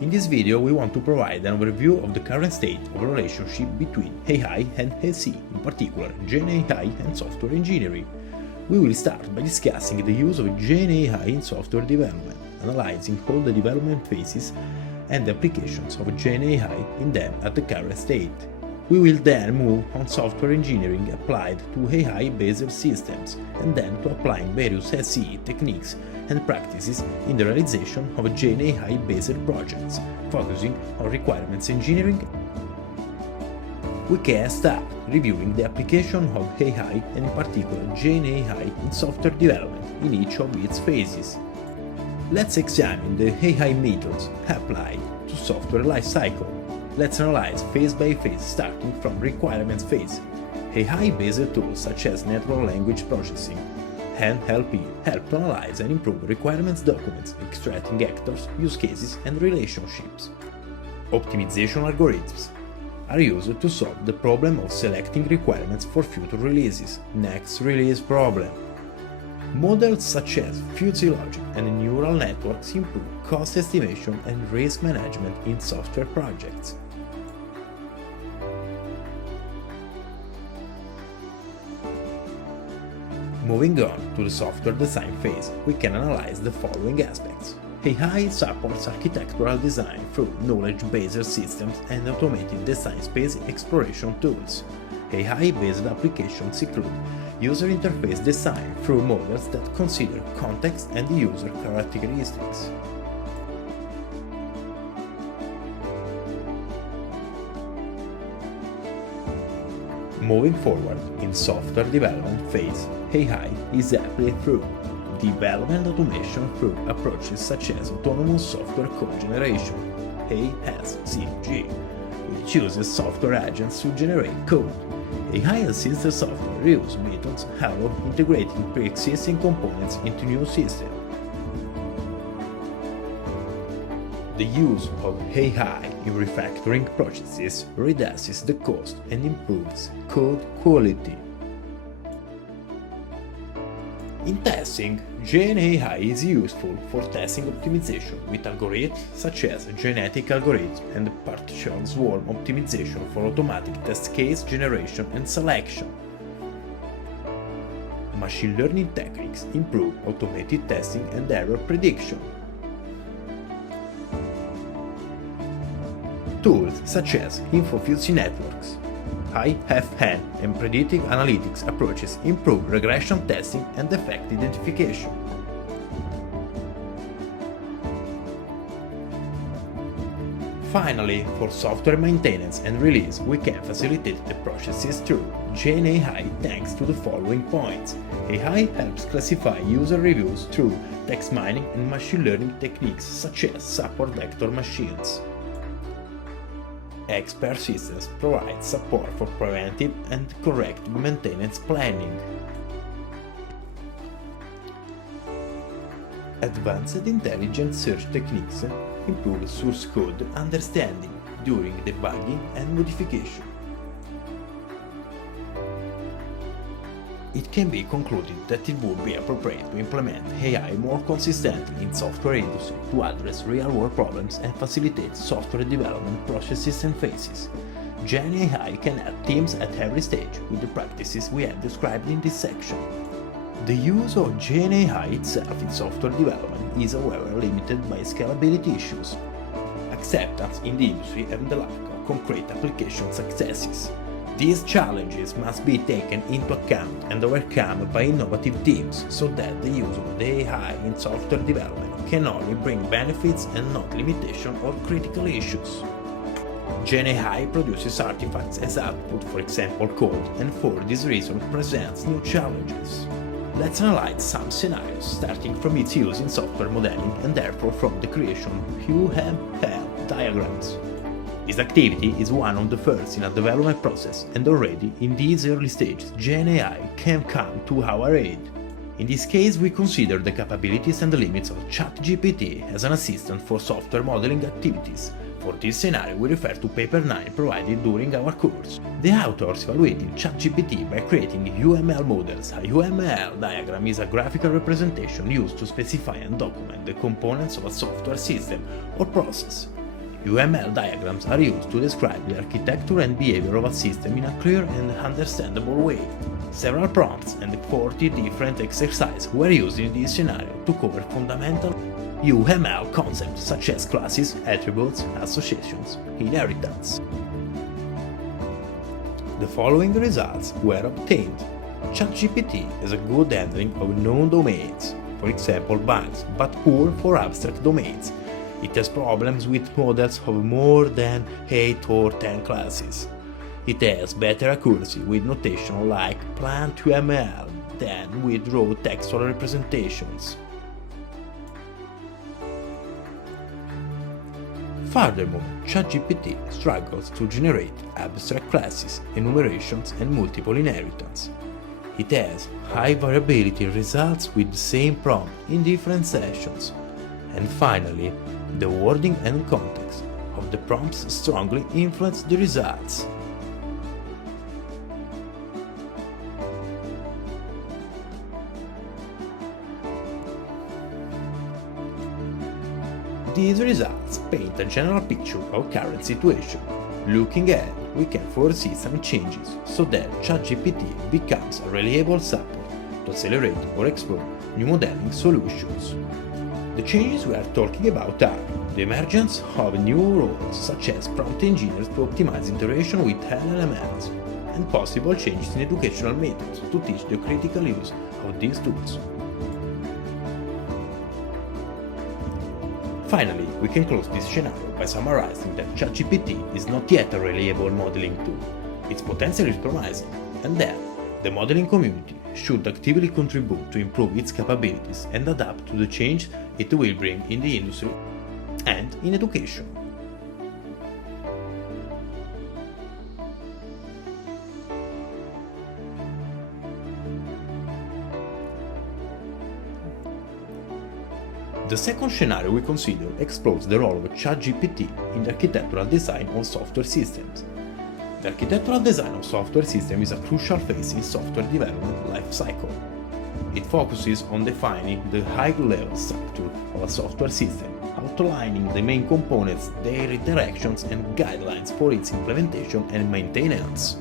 In this video we want to provide an overview of the current state of a relationship between AI and SE, in particular GenAI and software engineering. We will start by discussing the use of GenAI in software development, analyzing all the development phases and the applications of GenAI in them at the current state. We will then move on software engineering applied to AI-based systems, and then to applying various SE techniques and practices in the realization of GenAI-based projects, focusing on requirements engineering. We can start reviewing the application of AI, and in particular GenAI, in software development in each of its phases. Let's examine the AI methods applied to software lifecycle. Let's analyze phase by phase, starting from requirements phase. AI-based tools such as natural language processing and NLP help to analyze and improve requirements documents, extracting actors, use cases, and relationships. Optimization algorithms are used to solve the problem of selecting requirements for future releases, next release problem. Models such as fuzzy logic and neural networks improve cost estimation and risk management in software projects. Moving on to the software design phase, we can analyze the following aspects. AI supports architectural design through knowledge-based systems and automated design space exploration tools. AI-based applications include user interface design through models that consider context and user characteristics. Moving forward, in software development phase, AI is applied through development automation through approaches such as autonomous software code generation, ASCG, which uses software agents to generate code. AI-assisted software reuse methods allow integrating pre-existing components into new systems. The use of AI in refactoring processes reduces the cost and improves code quality. In testing, GenAI is useful for testing optimization with algorithms such as genetic algorithms and partial swarm optimization for automatic test case generation and selection. Machine learning techniques improve automated testing and error prediction. Tools such as info-fuzzy networks, IFN, and predictive analytics approaches improve regression testing and defect identification. Finally, for software maintenance and release, we can facilitate the processes through GenAI thanks to the following points. AI helps classify user reviews through text mining and machine learning techniques such as support vector machines. Expert systems provide support for preventive and corrective maintenance planning. Advanced intelligent search techniques improve source code understanding during debugging and modification. It can be concluded that it would be appropriate to implement AI more consistently in software industry to address real-world problems and facilitate software development processes and phases. GenAI can help teams at every stage with the practices we have described in this section. The use of GenAI itself in software development is however limited by scalability issues, acceptance in the industry, and the lack of concrete application successes. These challenges must be taken into account and overcome by innovative teams so that the use of the AI in software development can only bring benefits and not limitations or critical issues. GenAI produces artifacts as output, for example code, and for this reason presents new challenges. Let's analyze some scenarios, starting from its use in software modeling and therefore from the creation of UML diagrams. This activity is one of the first in a development process, and already in these early stages GenAI can come to our aid. In this case we consider the capabilities and the limits of ChatGPT as an assistant for software modeling activities. For this scenario we refer to paper 9 provided during our course. The authors evaluated ChatGPT by creating UML models. A UML diagram is a graphical representation used to specify and document the components of a software system or process. UML diagrams are used to describe the architecture and behavior of a system in a clear and understandable way. Several prompts and 40 different exercises were used in this scenario to cover fundamental UML concepts such as classes, attributes, associations, inheritance. The following results were obtained. ChatGPT has a good handling of known domains, for example bugs, but poor for abstract domains. It has problems with models of more than 8 or 10 classes. It has better accuracy with notation like plant2ml than with raw textual representations. Furthermore, ChatGPT struggles to generate abstract classes, enumerations, and multiple inheritance. It has high variability results with the same prompt in different sessions. And finally, the wording and context of the prompts strongly influence the results. These results paint a general picture of current situation. Looking ahead, we can foresee some changes so that ChatGPT becomes a reliable support to accelerate or explore new modeling solutions. The changes we are talking about are the emergence of new roles such as prompt engineers to optimize interaction with LLMs, and possible changes in educational methods to teach the critical use of these tools. Finally, we can close this scenario by summarizing that ChatGPT is not yet a reliable modeling tool. Its potential is promising, and that the modeling community should actively contribute to improve its capabilities and adapt to the change it will bring in the industry and in education. The second scenario we consider explores the role of ChatGPT in the architectural design of software systems. The architectural design of software systems is a crucial phase in software development lifecycle. It focuses on defining the high-level structure of a software system, outlining the main components, their interactions, and guidelines for its implementation and maintenance.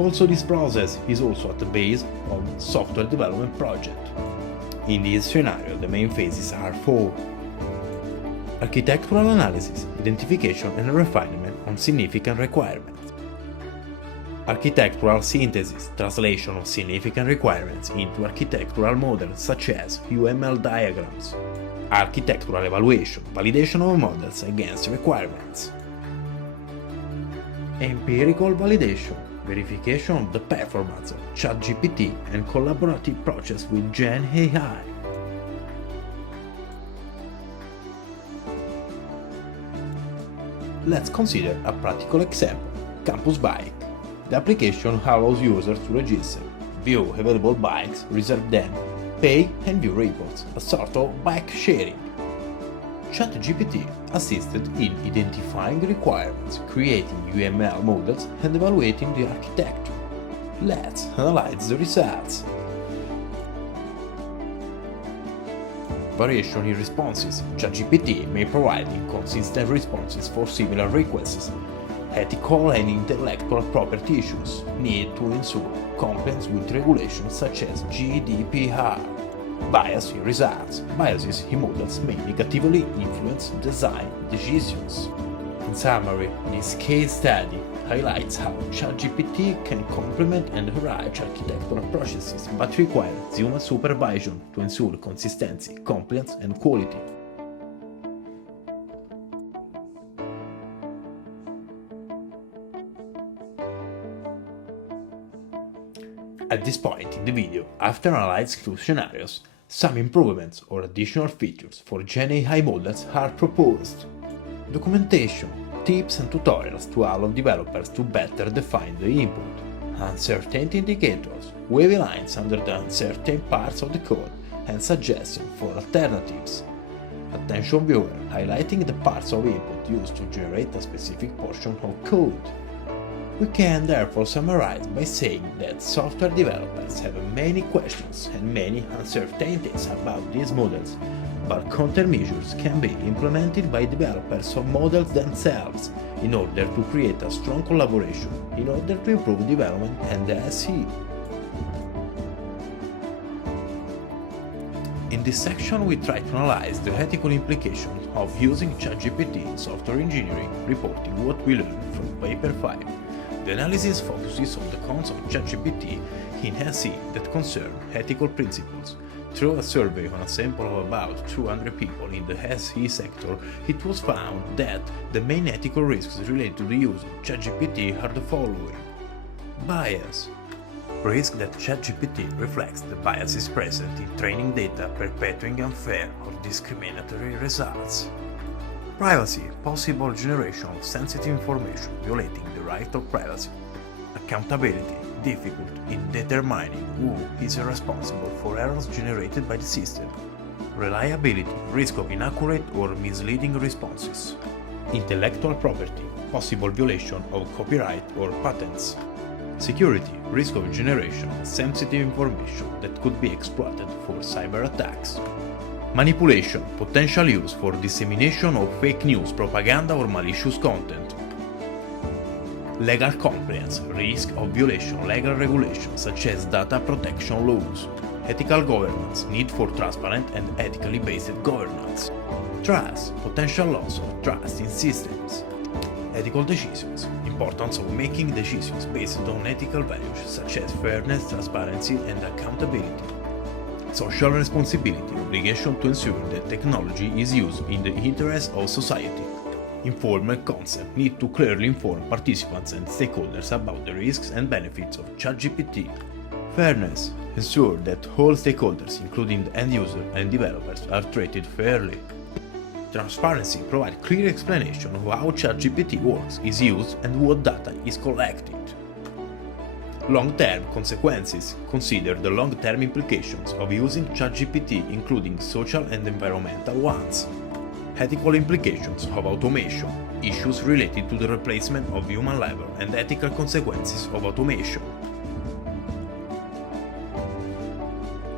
Also, this process is also at the base of software development project. In this scenario, the main phases are 4. Architectural analysis, identification and refinement on significant requirements. Architectural synthesis, translation of significant requirements into architectural models such as UML diagrams. Architectural evaluation, validation of models against requirements. Empirical validation, verification of the performance of ChatGPT and collaborative process with GenAI. Let's consider a practical example, Campus Bike. The application allows users to register, view available bikes, reserve them, pay and view reports, a sort of bike sharing. ChatGPT assisted in identifying requirements, creating UML models and evaluating the architecture. Let's analyze the results. Variation in responses. ChatGPT may provide inconsistent responses for similar requests. Ethical and intellectual property issues need to ensure compliance with regulations such as GDPR. Bias in results. Biases in models may negatively influence design decisions. In summary, this case study highlights how ChatGPT can complement and enrich architectural processes, but requires human supervision to ensure consistency, compliance, and quality. At this point in the video, after analyzing 2 scenarios, some improvements or additional features for GenAI models are proposed. Documentation, tips and tutorials to allow developers to better define the input. Uncertainty indicators, wavy lines under the uncertain parts of the code, and suggestions for alternatives. Attention viewer, highlighting the parts of input used to generate a specific portion of code. We can therefore summarize by saying that software developers have many questions and many uncertainties about these models, but countermeasures can be implemented by developers of models themselves in order to create a strong collaboration, in order to improve development and the SE. In this section we try to analyze the ethical implications of using ChatGPT in software engineering, reporting what we learned from paper 5. The analysis focuses on the cons of ChatGPT in SE that concern ethical principles. Through a survey on a sample of about 200 people in the SE sector, it was found that the main ethical risks related to the use of ChatGPT are the following. Bias. Risk that ChatGPT reflects the biases present in training data, perpetuating unfair or discriminatory results. Privacy. Possible generation of sensitive information violating the right of privacy. Accountability. Difficult in determining who is responsible for errors generated by the system. Reliability. Risk of inaccurate or misleading responses. Intellectual property. Possible violation of copyright or patents. Security. Risk of generation of sensitive information that could be exploited for cyber attacks. Manipulation. Potential use for dissemination of fake news, propaganda or malicious content. Legal compliance. Risk of violation of legal regulations such as data protection laws. Ethical governance. Need for transparent and ethically based governance. Trust. Potential loss of trust in systems. Ethical decisions. Importance of making decisions based on ethical values such as fairness, transparency and accountability. Social responsibility. Obligation to ensure that technology is used in the interest of society. Informed consent. Need to clearly inform participants and stakeholders about the risks and benefits of ChatGPT. Fairness. Ensure that all stakeholders, including the end user and developers, are treated fairly. Transparency. Provide clear explanation of how ChatGPT works, is used, and what data is collected. Long-term consequences. Consider the long-term implications of using ChatGPT, including social and environmental ones. Ethical implications of automation. Issues related to the replacement of human labor and ethical consequences of automation.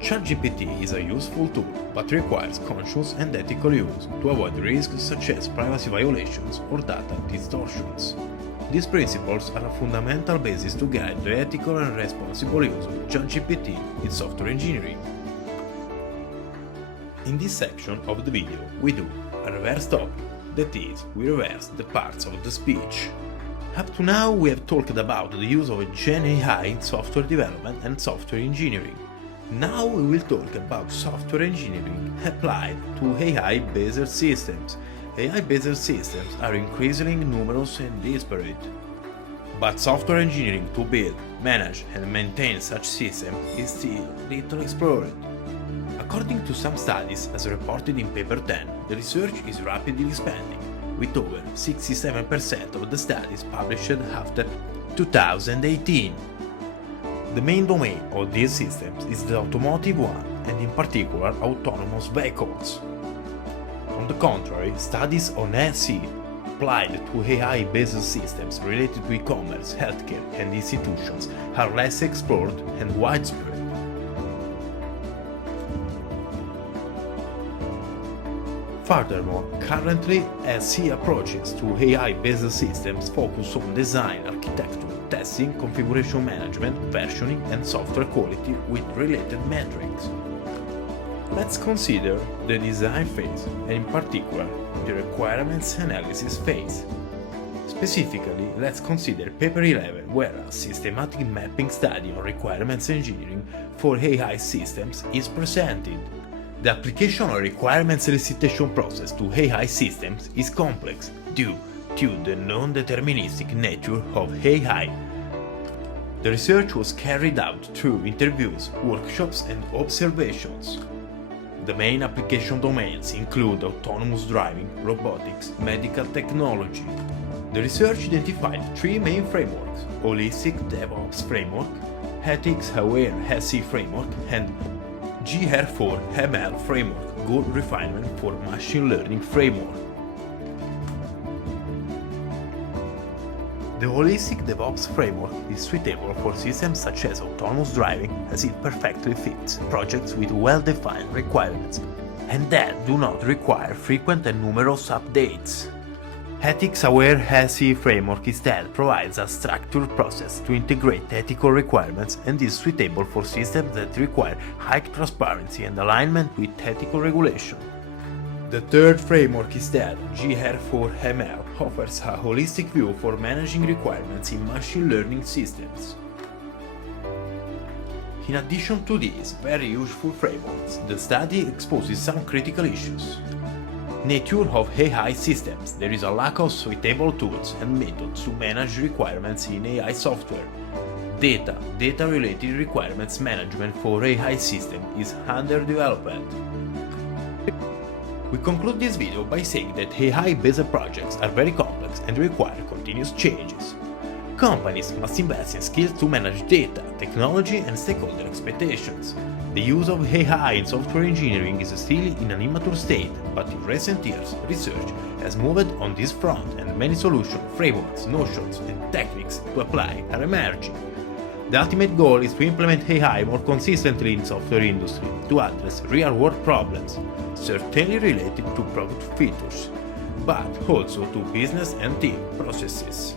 ChatGPT is a useful tool, but requires conscious and ethical use to avoid risks such as privacy violations or data distortions. These principles are a fundamental basis to guide the ethical and responsible use of ChatGPT in software engineering. In this section of the video, we do a reverse topic, that is, we reverse the parts of the speech. Up to now we have talked about the use of GenAI in software development and software engineering. Now we will talk about software engineering applied to AI-based systems. AI-based systems are increasingly numerous and disparate. But software engineering to build, manage and maintain such systems is still little explored. According to some studies, as reported in paper 10, the research is rapidly expanding, with over 67% of the studies published after 2018. The main domain of these systems is the automotive one, and in particular autonomous vehicles. On the contrary, studies on SE applied to AI-based systems related to e-commerce, healthcare and institutions are less explored and widespread. Furthermore, currently SE approaches to AI-based systems focus on design, architecture, testing, configuration management, versioning and software quality with related metrics. Let's consider the design phase and in particular the requirements analysis phase. Specifically, let's consider paper 11 where a systematic mapping study on requirements engineering for AI systems is presented. The application or requirements elicitation process to AI systems is complex due to the non-deterministic nature of AI. The research was carried out through interviews, workshops and observations. The main application domains include autonomous driving, robotics, medical technology. The research identified three main frameworks: Holistic DevOps Framework, Ethics-Aware SE Framework and GR4ML Framework, Good Refinement for Machine Learning Framework. The Holistic DevOps Framework is suitable for systems such as autonomous driving as it perfectly fits projects with well-defined requirements. and that do not require frequent and numerous updates. Ethics-aware SE framework instead provides a structured process to integrate ethical requirements and is suitable for systems that require high transparency and alignment with ethical regulation. The third framework instead, GR4ML, offers a holistic view for managing requirements in machine learning systems. In addition to these very useful frameworks, the study exposes some critical issues. Nature of AI systems. There is a lack of suitable tools and methods to manage requirements in AI software. Data-related requirements management for AI system is underdeveloped. We conclude this video by saying that AI-based projects are very complex and require continuous changes. Companies must invest in skills to manage data, technology, and stakeholder expectations. The use of AI in software engineering is still in an immature state, but in recent years, research has moved on this front and many solutions, frameworks, notions, and techniques to apply are emerging. The ultimate goal is to implement AI more consistently in software industry to address real-world problems, certainly related to product features, but also to business and team processes.